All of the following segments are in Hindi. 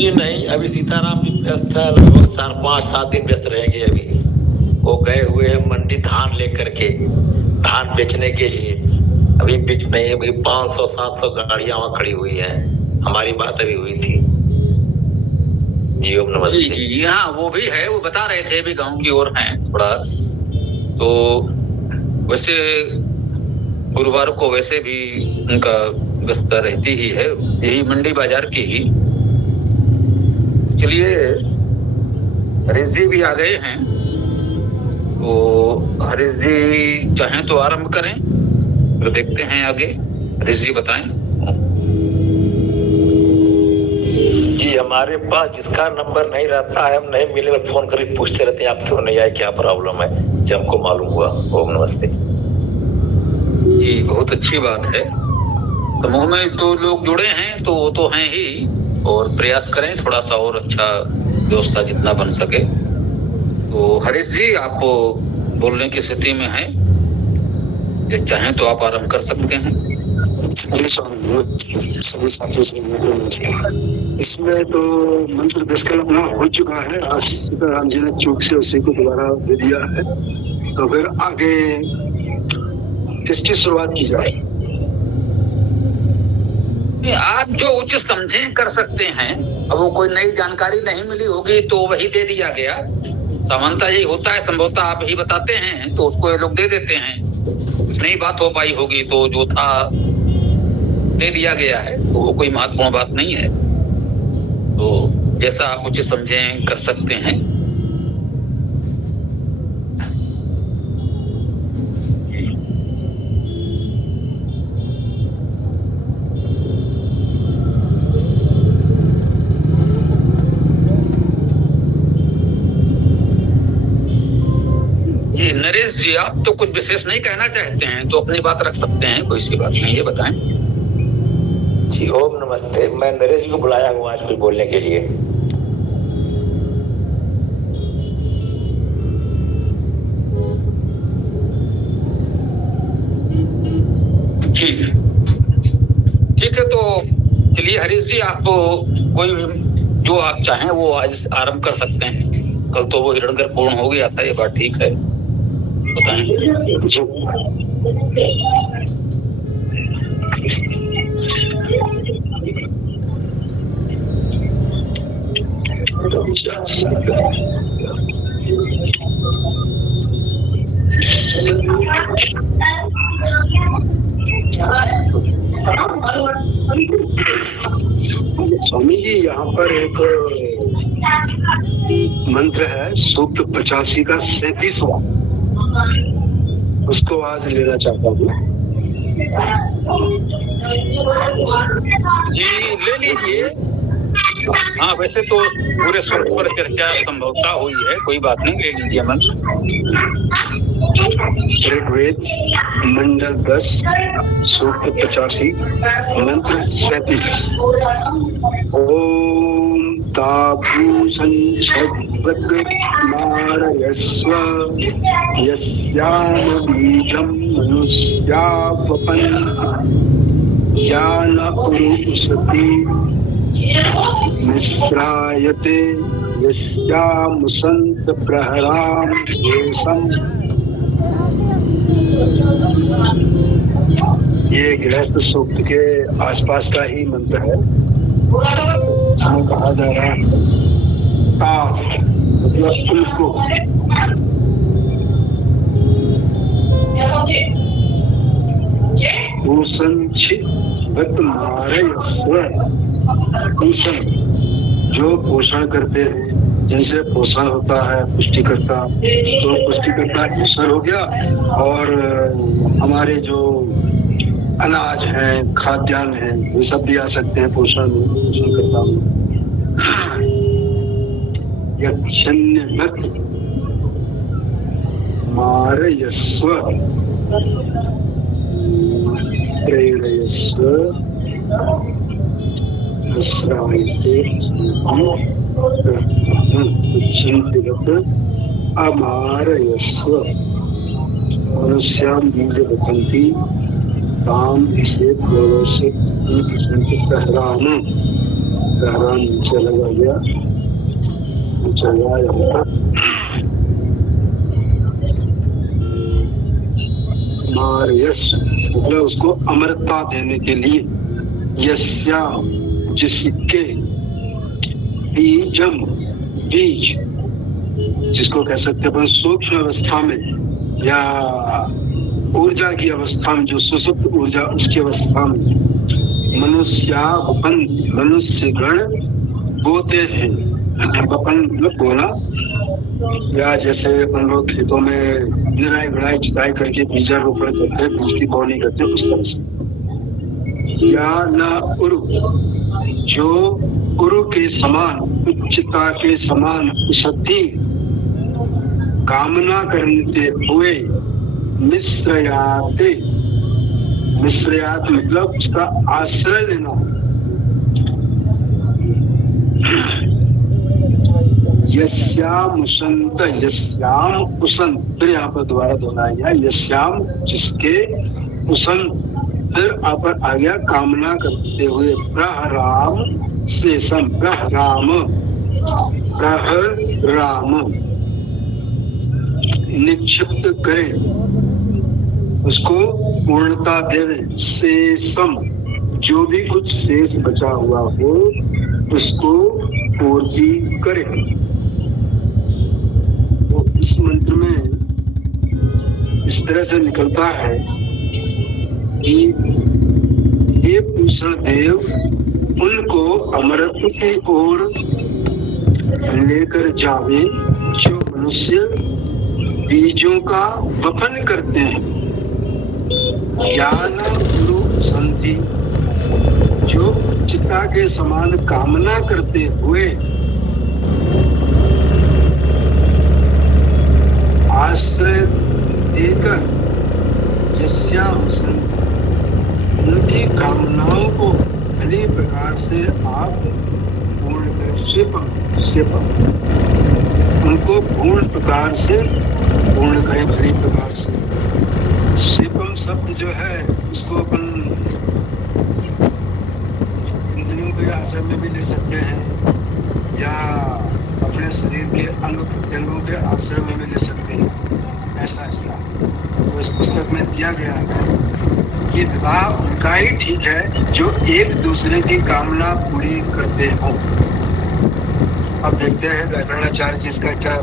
जी नहीं, अभी सीताराम जी व्यस्त है, लगभग 4-5-7 दिन व्यस्त रहेंगे। अभी वो गए हुए हैं मंडी धान लेकर के, धान बेचने के लिए। अभी बीच में अभी 500-700 गाड़ियां वहां खड़ी हुई हैं। हमारी बात अभी हुई थी। जी ओम नमस्ते। जी जी जी हाँ, वो भी है। वो बता रहे थे भी गांव की ओर हैं थोड़ा। तो वैसे गुरुवार को वैसे भी उनका व्यस्तता रहती ही है, यही मंडी बाजार की ही। चलिए, हरीश जी भी आ गए हैं, तो हरीश जी चाहें तो आरंभ करें, तो देखते हैं आगे। हरीश जी बताएं। जी हमारे पास जिसका नंबर नहीं रहता है, हम नहीं मिले, फोन करके पूछते रहते हैं आप क्यों नहीं आए, क्या प्रॉब्लम है, जब हमको मालूम हुआ। ओम नमस्ते। जी बहुत अच्छी बात है। समूह में तो लोग जुड़े हैं तो वो तो हैं ही, और प्रयास करें थोड़ा सा और अच्छा व्यवस्था जितना बन सके। तो हरीश जी आप बोलने की स्थिति में हैं, ये चाहें तो आप आरंभ कर सकते हैं। सभी साथियों से इसमें तो मंत्र निष्कल्पना हो चुका है। आज सीताराम जी ने चूक से उसी को दोबारा दे दिया है, तो फिर आगे किसकी शुरुआत की जाए? आप जो उचित समझें कर सकते हैं। अब वो कोई नई जानकारी नहीं मिली होगी तो वही दे दिया गया। सामान्यतः यही होता है, संभवतः आप ही बताते हैं तो उसको ये लोग दे देते हैं। कुछ नई बात हो पाई होगी तो जो था दे दिया गया है, तो वो कोई महत्वपूर्ण बात नहीं है। तो जैसा आप उचित समझें कर सकते हैं। जी नरेश जी, आप तो कुछ विशेष नहीं कहना चाहते हैं तो अपनी बात रख सकते हैं, कोई सी बात नहीं है, बताएं। जी ओम नमस्ते। मैं नरेश जी को बुलाया हूँ आज कुछ बोलने के लिए। जी ठीक है, तो चलिए हरीश जी, आप कोई जो आप चाहें वो आज आरंभ कर सकते हैं। कल तो वो हिरण्यगर्भ पूर्ण हो गया था, ये बात ठीक है, बताएं। स्वामी जी, यहाँ पर एक मंत्र है, सूक्त 85 का 37वां, उसको आज लेना चाहता हूँ। जी ले लीजिए। हाँ वैसे तो पूरे सूक्त पर चर्चा संभवतः हुई है, कोई बात नहीं, ले लीजिए मंत्र। ऋग्वेद मंडल 10 सूक्त 85 मंत्र 37। ओम ताभूषं छद्वक्मारयस्व यस्याम बीजं मनुष्यावपन् ज्ञान उरुषति निस्रायते यस्यामुसन्त प्रहराम देशम्। ये गृहस्थ सूक्त के आसपास का ही मंत्र है। इसमें कहा जा रहा है ताप मतलब उनको भूषण जो पोषण करते हैं, जैसे पोषण होता है पुष्टिकर्ता, तो पुष्टिकर्ता ईश्वर हो गया, और हमारे जो अनाज हैं, खाद्यान्न हैं, वो सब भी आ सकते हैं पोषण में, पोषण करता हूँ। यक्षण्यवत् मारयस्व प्रेरयस्व विश्रायते चिंतित अमारयस्व मनुष्यां बीजवपन्ति ताम इसे प्रवशित प्रहराम। गहरा नीचे लगा गया, नीचे गया यहाँ पर। यश मतलब उसको अमरता देने के लिए, यस्या जिसके, बीजम बीज, जिसको कह सकते हैं अपन सूक्ष्म अवस्था में या ऊर्जा की अवस्था में, जो सुसुप्त ऊर्जा उसकी अवस्था में मनुष्य गण बोते हैं। अपन मतलब बोना, या जैसे अपन लोग खेतों में निराई गुड़ाई जुताई करके बीजारोपण करते हैं, बीज की बोनी करते हैं, उस तरह से। या न उरु, जो उरु के समान, उच्चता के समान उपलब्धि कामना करते हुए मिश्रयाते, मिश्रयात मतलब उसका आश्रय लेना। यस्याम उशंत, यस्याम उसन, फिर यहाँ पर दोबारा दोहराया, यस्याम जिसके, उसन फिर यहाँ पर आ गया कामना करते हुए, प्रहराम शेषम, प्रहराम, प्रहराम निक्षिप्त करें, उसको पूर्णता देवे, शेषम जो भी कुछ शेष बचा हुआ हो उसको पूर्ति करे। तो इस मंत्र में इस तरह से निकलता है कि ये पूषण देव उनको अमरत्व की ओर लेकर जावे, जो मनुष्य बीजों का वपन करते हैं। ज्ञान गुरु संति, जो चिता के समान कामना करते हुए आश्रय देकर उनकी कामनाओं को भली प्रकार से आप पूर्ण करें, उनको पूर्ण प्रकार से पूर्ण करें, भली प्रकार से। शिवम शब्द जो है उसको अपन इंद्रियों के आश्रय में भी ले सकते हैं, या अपने शरीर के अंग प्रत्यंगों के आश्रय में भी ले सकते हैं। ऐसा इसका तो इस पुस्तक में दिया गया है कि विवाह उनका ही ठीक है जो एक दूसरे की कामना पूरी करते हों। अब देखते हैं व्याकरणाचार्य जी इसका क्या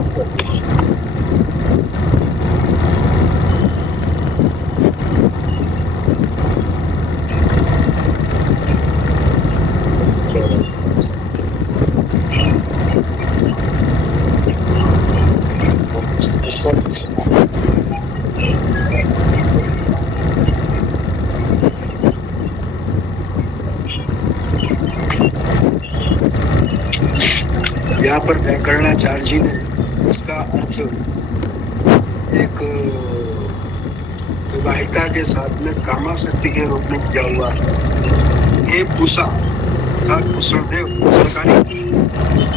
यहाँ पर व्याकरणाचार्य जी ने इसका अर्थ एक विवाहिता के साथ में कामाशक्ति के रूप में किया हुआ है। ये पूषा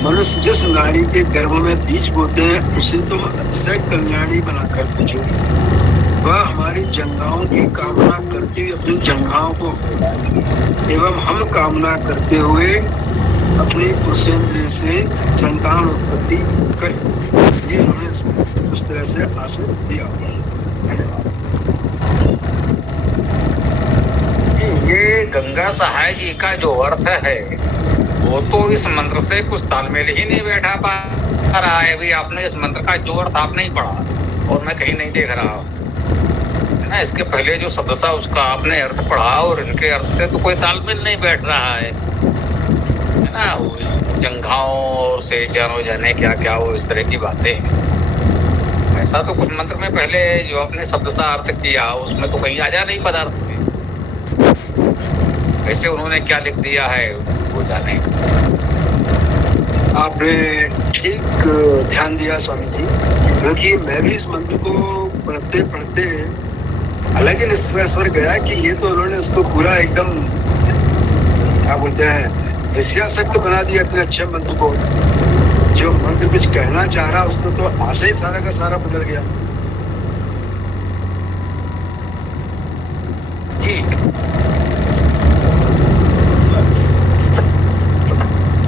मनुष्य जिस नारी के गर्भ में बीज बोते हैं उसे तुम अतिशय कल्याणी बनाकर पूछो। वह हमारी जंघाओं की कामना करती हुई अपनी जंघाओं को एवं हम कामना करते हुए अपनी पुरुषेंद्रिय से संतान उत्पत्ति करें। ये उन्होंने उस तरह से आश्रय दिया। ये गंगा सहाय जी का जो अर्थ है वो तो इस मंत्र से कुछ तालमेल ही नहीं बैठा पा रहा है। अभी आपने इस मंत्र का जो अर्थ आपने ही पढ़ा और मैं कहीं नहीं देख रहा है ना। इसके पहले जो शब्द था उसका आपने अर्थ पढ़ा और इनके अर्थ से तो कोई तालमेल नहीं बैठ रहा है ना। जंघाओं से जानो जाने क्या क्या वो इस तरह की बातें, ऐसा तो कुछ मंत्र में पहले जो आपने शब्द सा अर्थ किया उसमें तो कहीं आजा नहीं पदार्थ में। ऐसे उन्होंने क्या लिख दिया है वो जाने। आपने ठीक ध्यान दिया स्वामी जी, क्योंकि मैं भी इस मंत्र को पढ़ते पढ़ते अलग ही निष्कर्ष पर गया कि ये तो उन्होंने उसको पूरा एकदम क्या बोलते हैं विषयासक्त बना दिया इतने अच्छे मंत्र को। जो मंत्र कुछ कहना चाह रहा उसको तो आशा ही सारा का सारा बदल गया। ठीक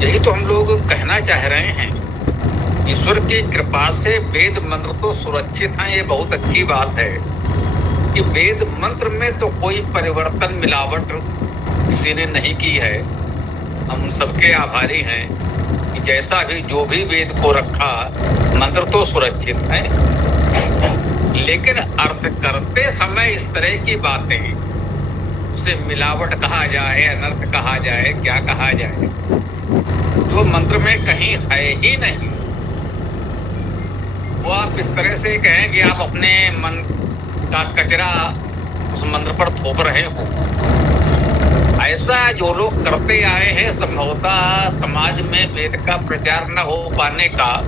यही तो हम लोग कहना चाह रहे हैं। ईश्वर की कृपा से वेद मंत्र तो सुरक्षित हैं, ये बहुत अच्छी बात है कि वेद मंत्र में तो कोई परिवर्तन मिलावट किसी ने नहीं की है। हम सबके आभारी हैं कि जैसा भी जो भी वेद को रखा, मंत्र तो सुरक्षित है, लेकिन अर्थ करते समय इस तरह की बातें, उसे मिलावट कहा जाए, अनर्थ कहा जाए, क्या कहा जाए, जो मंत्र में कहीं है ही नहीं, वो आप इस तरह से कहें कि आप अपने मन का कचरा उस मंत्र पर थोप रहे हो। ऐसा जो लोग करते आए हैं, संभवतः समाज में वेद का प्रचार न हो पाने का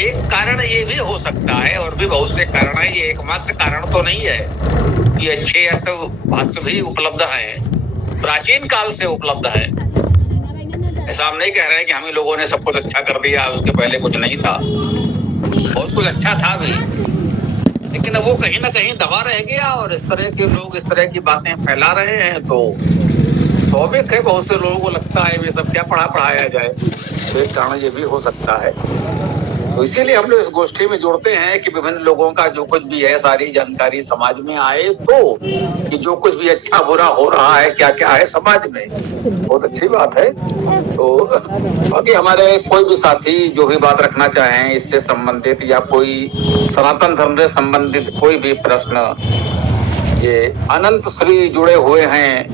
एक कारण ये भी हो सकता है, और भी बहुत से कारण है, ये एकमात्र कारण तो नहीं है। ये अच्छे अर्थ भाष्य भी उपलब्ध हैं, प्राचीन काल से उपलब्ध है। ऐसा हम नहीं कह रहे हैं कि हम ही लोगों ने सब कुछ अच्छा कर दिया, उसके पहले कुछ नहीं था, बहुत कुछ अच्छा था भी, लेकिन अब वो कहीं ना कहीं दबा रह गया, और इस तरह के लोग इस तरह की बातें फैला रहे हैं। तो स्वाभाविक है, बहुत से लोगों को लगता है ये सब क्या पढ़ाया जाए, तो एक कारण ये भी हो सकता है। तो इसीलिए हम लोग इस गोष्ठी में जुड़ते हैं कि विभिन्न लोगों का जो कुछ भी है सारी जानकारी समाज में आए, तो कि जो कुछ भी अच्छा बुरा हो रहा है, क्या क्या है समाज में, बहुत अच्छी बात है। तो बाकी हमारे कोई भी साथी जो भी बात रखना चाहें इससे संबंधित, या कोई सनातन धर्म से संबंधित कोई भी प्रश्न, ये अनंत श्री जुड़े हुए हैं,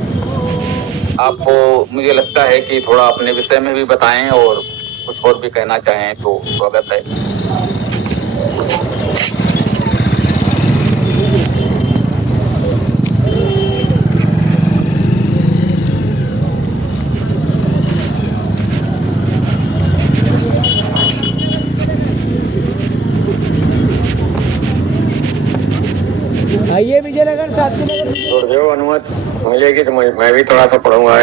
आपको मुझे लगता है कि थोड़ा अपने विषय में भी बताएं और कुछ और भी कहना चाहें तो स्वागत है। आइए विजयनगर गुरुदेव अनुमति मिलेगी तो मैं भी थोड़ा सा पढ़ूंगा।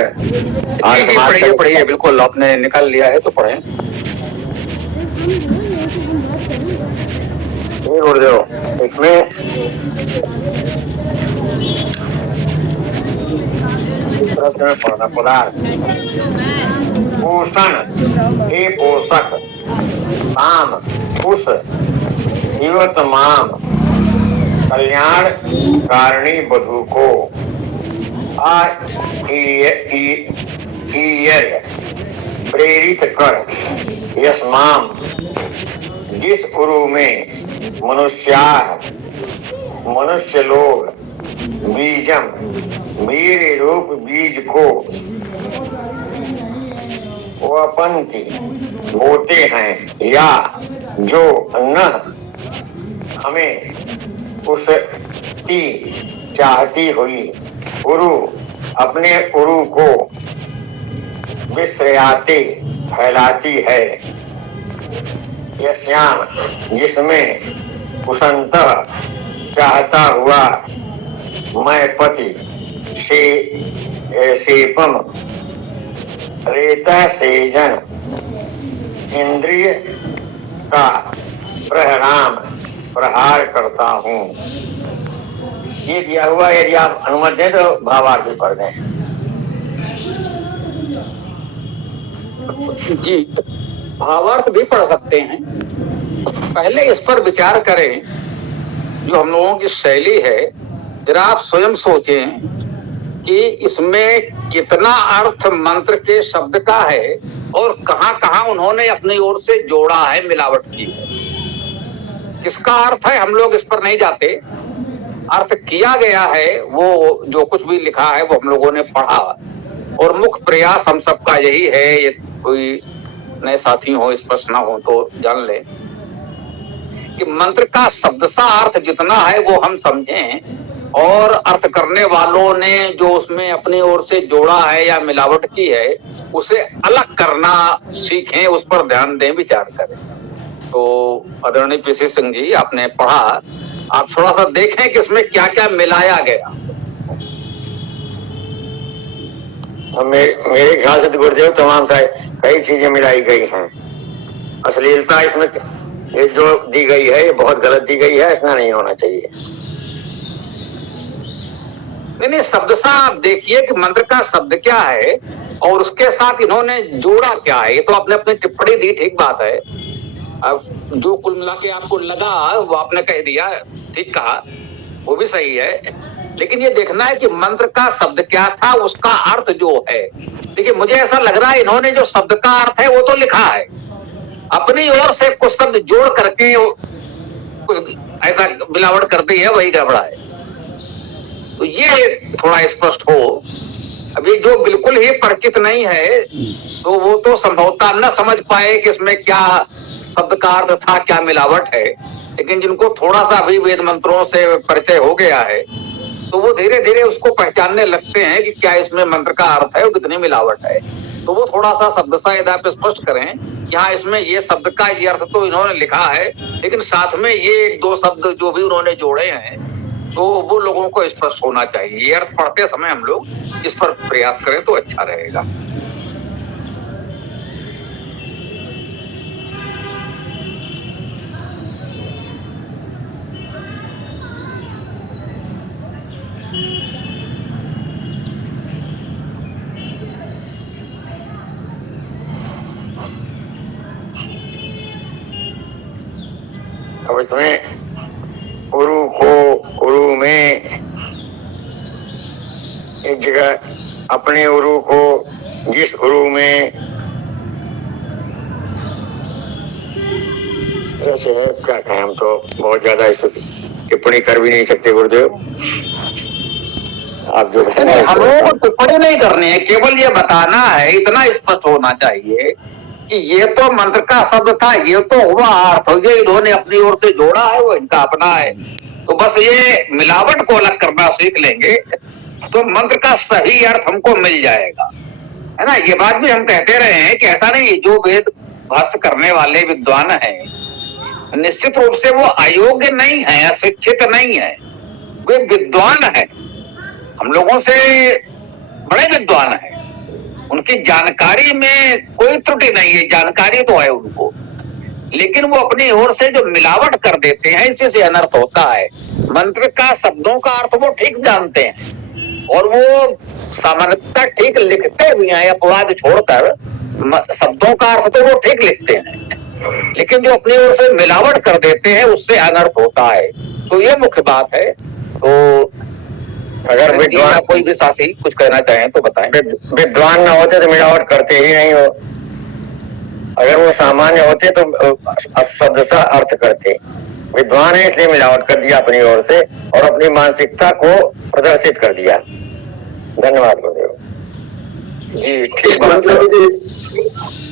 पढ़िए बिल्कुल, आपने निकाल लिया है तो पढ़ें। गुरुदेव इसमें पढ़ना पदार्थ पोषण हे पोषक काम कुश शिव तमाम कल्याण कारिणी बधू को प्रेरित कर यस्माम, जिस गुरु में मनुष्य लोग बीजम मेरे रूप बीज को वपंती बोते हैं, या जो न हमें उसकी चाहती हुई गुरु अपने गुरु को विश्रयाते फैलाती है, यस्याम जिसमें कुसंत चाहता हुआ मैं पति से सेपम रेता सेजन इंद्रिय का प्रहार करता हूँ। ये दिया हुआ, यदि आप अनुमति दें तो भावार्थ भी पढ़ दें। जी, भावार्थ भी पढ़ सकते हैं। पहले इस पर विचार करें, जो हम लोगों की शैली है, जरा आप स्वयं सोचें कि इसमें कितना अर्थ मंत्र के शब्द का है और कहां कहां उन्होंने अपनी ओर से जोड़ा है, मिलावट की है। किसका अर्थ है हम लोग इस पर नहीं जाते, अर्थ किया गया है, वो जो कुछ भी लिखा है वो हम लोगों ने पढ़ा, और मुख्य प्रयास हम सबका यही है, ये कोई नए साथी हो स्पष्ट ना हो तो जान ले कि मंत्र का शब्दशः अर्थ जितना है वो हम समझें, और अर्थ करने वालों ने जो उसमें अपनी ओर से जोड़ा है या मिलावट की है उसे अलग करना सीखें, उस पर ध्यान दें, विचार करें। तो आदरणीय पीसी सिंह जी, आपने पढ़ा, आप थोड़ा सा देखें कि इसमें क्या क्या मिलाया गया। मेरे ख्याल से गुरुदेव तमाम कई चीजें मिलाई गई हैं। अश्लीलता इसमें ये जो दी गई है ये बहुत गलत दी गई है, ऐसा नहीं होना चाहिए। नहीं, शब्द सा आप देखिए कि मंत्र का शब्द क्या है, और उसके साथ इन्होंने जोड़ा क्या है, ये तो आपने अपनी टिप्पणी दी, ठीक बात है। अब जो कुल मिला के आपको लगा वो आपने कह दिया, ठीक कहा, वो भी सही है। लेकिन ये देखना है कि मंत्र का शब्द क्या था, उसका अर्थ जो है। देखिए मुझे ऐसा लग रहा है इन्होंने जो शब्द का अर्थ है वो तो लिखा है, अपनी ओर से कुछ शब्द जोड़ करके कुछ ऐसा मिलावट कर दी है, वही गड़बड़ा है। तो ये थोड़ा स्पष्ट हो। अभी जो बिल्कुल ही परिचित नहीं है तो वो तो संभवतः न समझ पाए कि इसमें क्या शब्द का अर्थ था, क्या मिलावट है। लेकिन जिनको थोड़ा सा अभी वेद मंत्रों से परिचय हो गया है तो वो धीरे धीरे उसको पहचानने लगते हैं कि क्या इसमें मंत्र का अर्थ है और कितनी मिलावट है। तो वो थोड़ा सा शब्द सा यदि आप स्पष्ट करें कि हाँ इसमें ये शब्द का ये अर्थ तो इन्होंने लिखा है, लेकिन साथ में ये एक दो शब्द जो भी उन्होंने जोड़े हैं तो वो लोगों को स्पष्ट होना चाहिए। ये अर्थ पढ़ते समय हम लोग इस पर प्रयास करें तो अच्छा रहेगा। अब इसमें उरु में एक जगह अपने उरु को जिस उरु में ऐसे है, क्या कहें, हम तो बहुत ज्यादा इस पर टिप्पणी कर भी नहीं सकते गुरुदेव। आप जो हम लोगों को टिप्पणी नहीं करनी है, केवल ये बताना है, इतना स्पष्ट होना चाहिए कि ये तो मंत्र का शब्द था, ये तो हुआ अर्थ, ये इन्होंने अपनी ओर से जोड़ा है, वो इनका अपना है। तो बस ये मिलावट को अलग करना सीख लेंगे तो मंत्र का सही अर्थ हमको मिल जाएगा, है ना। ये बात भी हम कहते रहे हैं कि ऐसा नहीं, जो वेद भाष्य करने वाले विद्वान हैं निश्चित रूप से वो अयोग्य नहीं है, अशिक्षित नहीं है, वे विद्वान है, हम लोगों से बड़े विद्वान हैं, उनकी जानकारी में कोई त्रुटि नहीं है, जानकारी तो है उनको, लेकिन वो अपनी ओर से जो मिलावट कर देते हैं इसी से अनर्थ होता है। मंत्र का शब्दों का अर्थ वो ठीक जानते हैं और वो सामान्यतः ठीक लिखते भी हैं, अपवाद छोड़कर शब्दों का अर्थ तो वो ठीक लिखते हैं, लेकिन जो अपनी ओर से मिलावट कर देते हैं उससे अनर्थ होता है। तो ये मुख्य बात है। तो अगर विद्वान कोई भी साथी कुछ कहना चाहें तो बताएं। विद्वान न होते तो मिलावट करते ही नहीं हो, अगर वो सामान्य होते तो शब्द सा अर्थ करते। विद्वान है इसलिए मिलावट कर दिया अपनी ओर से और अपनी मानसिकता को प्रदर्शित कर दिया। धन्यवाद गुरुदेव जी। ठीक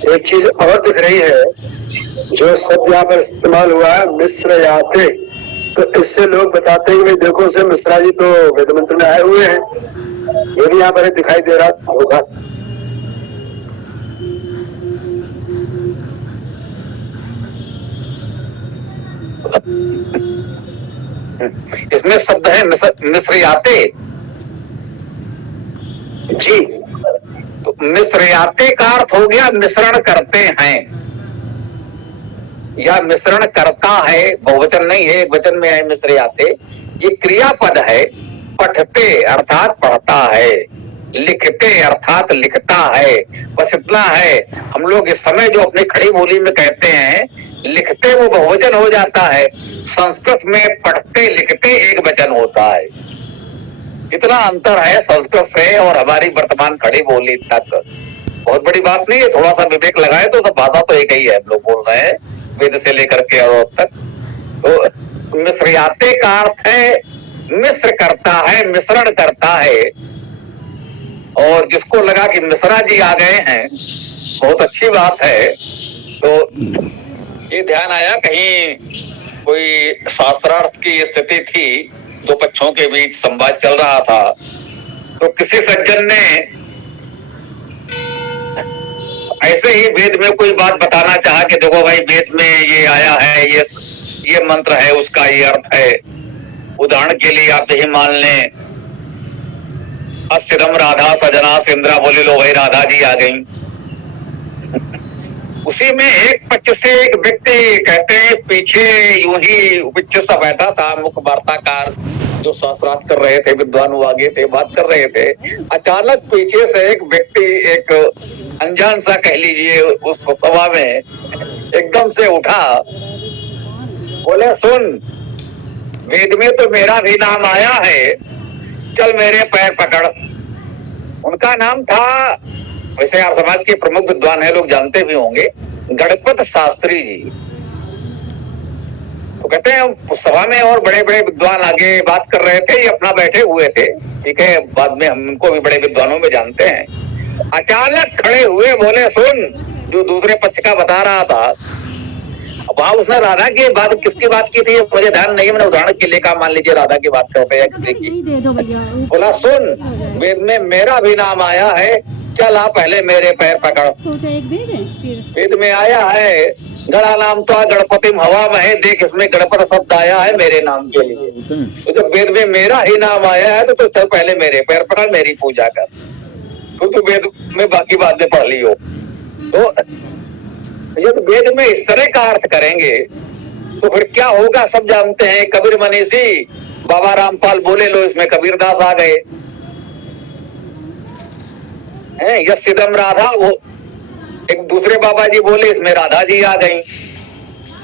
एक चीज और दिख रही है, जो शब्द यहाँ पर इस्तेमाल हुआ है मिश्र याते, तो इससे लोग बताते हैं कि देखो से मिश्रा जी तो वेद मंत्र में आए हुए हैं, ये भी यहाँ पर दिखाई दे रहा होगा। इसमें शब्द है मिश्रयाते जी। तो मिश्रयाते का अर्थ हो गया मिश्रण करते हैं या मिश्रण करता है, बहुवचन नहीं है, एक वचन में है मिश्रयाते। ये क्रियापद है, पठते अर्थात पढ़ता है, लिखते अर्थात लिखता है। बस इतना है। हम लोग इस समय जो अपनी खड़ी बोली में कहते हैं लिखते, वो बहुवचन हो जाता है। संस्कृत में पढ़ते लिखते एक वचन होता है। इतना अंतर है संस्कृत से और हमारी वर्तमान खड़ी बोली तक। बहुत बड़ी बात नहीं है, थोड़ा सा विवेक लगाए तो सब भाषा तो एक ही है, हम लोग बोल रहे हैं वेद से लेकर के और अब तक। तो मिश्रयाते का अर्थ है मिश्र करता है, मिश्रण करता है। और जिसको लगा कि मिश्रा जी आ गए हैं, बहुत अच्छी बात है। तो ये ध्यान आया, कहीं कोई शास्त्रार्थ की स्थिति थी, दो पक्षों के बीच संवाद चल रहा था, तो किसी सज्जन ने ऐसे ही वेद में कोई बात बताना चाहा कि देखो भाई वेद में ये आया है, ये मंत्र है, उसका ये अर्थ है। उदाहरण के लिए आप यही मान लें, अस्यदम राधा सजना सिंद्रा, बोले लो भाई राधा जी आ गई। उसी में एक पक्ष से एक व्यक्ति कहते हैं पीछे यूं ही विच्छ सा बैठा था, मुख्य वार्ताकार जो शास्त्रार्थ कर रहे थे, विद्वान वो आगे थे, बात कर रहे थे। अचानक पीछे से एक व्यक्ति, एक अनजान सा कह लीजिए, उस सभा में एकदम से उठा, बोले सुन, वेद में तो मेरा भी नाम आया है, चल मेरे पैर पकड़। उनका नाम था, वैसे यार समाज के प्रमुख विद्वान है, लोग जानते भी होंगे, गणपत शास्त्री जी। तो कहते हैं सभा में और बड़े बड़े विद्वान आगे बात कर रहे थे, ये अपना बैठे हुए थे, ठीक है, बाद में हम उनको भी बड़े विद्वानों में जानते हैं। अचानक खड़े हुए, बोले सुन, जो दूसरे पक्ष का बता रहा था, वहां उसने राधा की बात, किसकी बात की थी मुझे ध्यान नहीं, मैंने उदाहरण के लिए कहा, मान लीजिए राधा की बात करते हैं किसी की। बोला सुन, वेद में मेरा भी नाम आया है, चल आ पहले मेरे पैर पकड़। वेद में आया है, गणा नाम तो गणपति हवा में है, देख इसमें गणपत शब्द आया है मेरे नाम के लिए। तो जब वेद में मेरा ही नाम आया है तो चल पहले मेरे पैर पकड़, मेरी पूजा कर, फिर तू वेद में बाकी बातें पढ़ ली हो। तो जब वेद में इस तरह का अर्थ करेंगे तो फिर क्या होगा सब जानते हैं। कबीर मनीषी, बाबा रामपाल बोले लो इसमें कबीरदास आ गए हैं, यस सिदम राधा, वो एक दूसरे बाबा जी बोले इसमें राधा जी आ गई।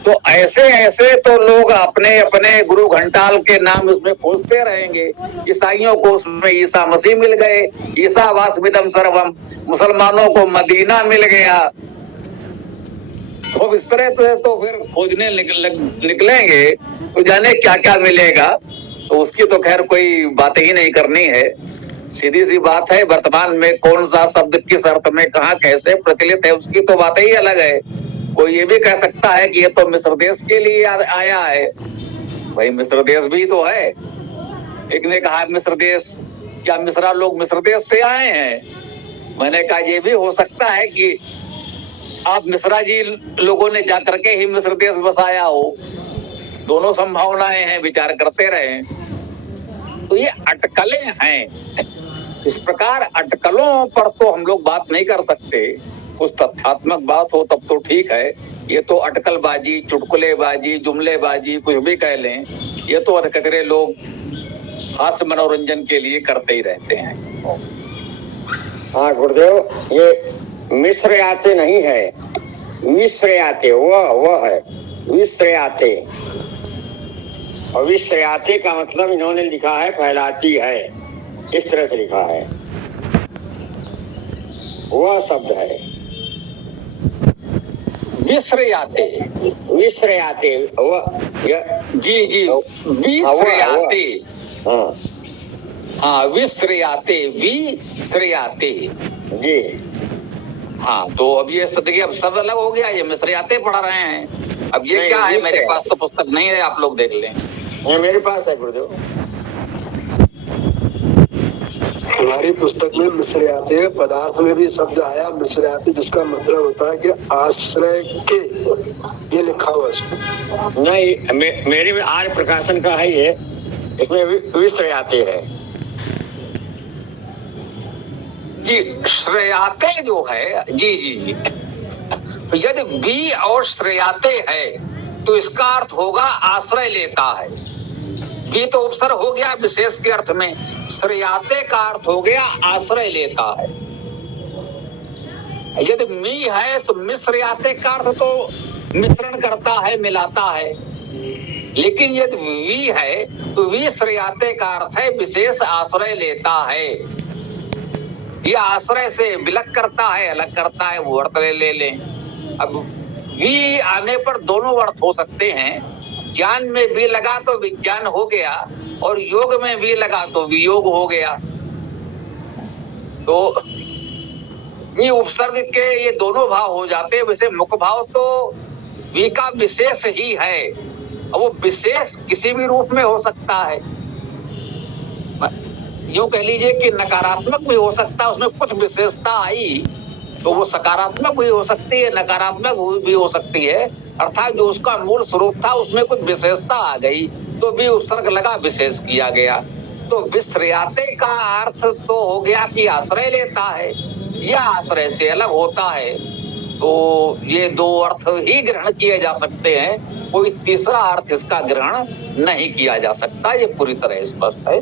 तो ऐसे ऐसे तो लोग अपने अपने गुरु घंटाल के नाम उसमें पूछते रहेंगे। ईसाइयों को उसमें ईसा मसीह मिल गए, ईसा वासमिदम सर्वम, मुसलमानों को मदीना मिल गया। तो इस तरह तो फिर खोजने निकलेंगे तो जाने क्या क्या मिलेगा। तो उसकी तो खैर कोई बात ही नहीं करनी है, सीधी सी बात है। वर्तमान में कौन सा शब्द किस अर्थ में कहाँ कैसे प्रचलित है उसकी तो बात ही अलग है। कोई ये भी कह सकता है कि ये तो मिस्र देश के लिए आया है, भाई मिस्र देश भी तो है। एक ने कहा मिस्र देश, क्या मिस्रा लोग मिस्र देश से आए हैं? मैंने कहा ये भी हो सकता है कि आप मिश्रा जी लोगों ने जाकर के ही मिस्र देश बसाया हो, दोनों संभावनाएं हैं, विचार करते रहे। तो ये अटकलें हैं, इस प्रकार अटकलों पर तो हम लोग बात नहीं कर सकते। कुछ तथ्यात्मक बात हो तब तो ठीक है, ये तो अटकलबाजी, चुटकुलेबाजी, जुमलेबाजी कुछ भी कह लें, ये तो अधकतरे लोग हास्य मनोरंजन के लिए करते ही रहते हैं। हाँ गुरुदेव, ये मिस्र आते नहीं है, विश्र आते, वह है विश्र आते। और विश्र आते का मतलब इन्होंने लिखा है फैलाती है, इस तरह से लिखा है, वह शब्द है विश्रयाते, विश्रयाते, जी जी विश्रयाते, हाँ विश्रयाते, विश्रयाते जी हाँ। तो अब ये देखिए, अब शब्द अलग हो गया, ये मिश्रयाते पढ़ रहे हैं। अब ये क्या है, मेरे पास तो पुस्तक नहीं है, आप लोग देख लें। ये मेरे पास है गुरुदेव, हमारी पुस्तक में मिश्रयाते पदार्थ में भी शब्द आया मिश्रयाते, जिसका मतलब होता है कि आश्रय के, ये लिखा हुआ है। नहीं मेरे में आर्य प्रकाशन का है ये, इसमें विश्रयाते है जी। श्रेयाते जो है, जी जी जी, यदि बी और श्रेयाते है तो इसका अर्थ होगा आश्रय लेता है। बी तो उपसर्ग हो गया विशेष के अर्थ में, श्रेयाते का अर्थ हो गया आश्रय लेता है। यदि मी है तो मिश्रयाते का अर्थ तो मिश्रण करता है, मिलाता है। लेकिन यदि वी है तो वी श्रेयाते का अर्थ है विशेष आश्रय लेता है। ये आश्रय से विलग करता है, अलग करता है, वो अर्थ ले लें। अब वी आने पर दोनों अर्थ हो सकते हैं। ज्ञान में भी लगा तो विज्ञान हो गया, और योग में भी लगा तो वियोग हो गया। तो ये उपसर्ग के ये दोनों भाव हो जाते हैं। वैसे मुख्य भाव तो वी का विशेष ही है, और वो विशेष किसी भी रूप में हो सकता है। यूं कह लीजिए कि नकारात्मक भी हो सकता है, उसमें कुछ विशेषता आई तो वो सकारात्मक भी हो सकती है, नकारात्मक भी हो सकती है। अर्थात जो उसका मूल स्वरूप था उसमें कुछ विशेषता आ गई तो भी उपसर्ग लगा, विशेष किया गया। तो विश्रयाते का अर्थ तो हो गया कि आश्रय लेता है, या आश्रय से अलग होता है। तो ये दो अर्थ ही ग्रहण किए जा सकते हैं, कोई तीसरा अर्थ इसका ग्रहण नहीं किया जा सकता, ये पूरी तरह स्पष्ट है।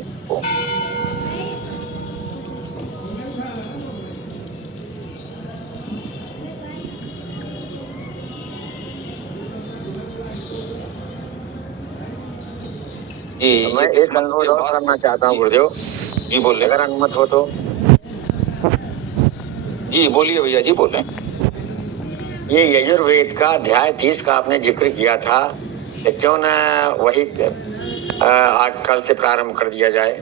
मैं एक अनुरोध और करना चाहता हूँ गुरुदेव, जी बोले, अगर अनुमत हो तो। जी बोलिए भैया जी बोले। ये यजुर्वेद का अध्याय 30 का आपने जिक्र किया था, तो क्यों न वही आज कल से प्रारंभ कर दिया जाए।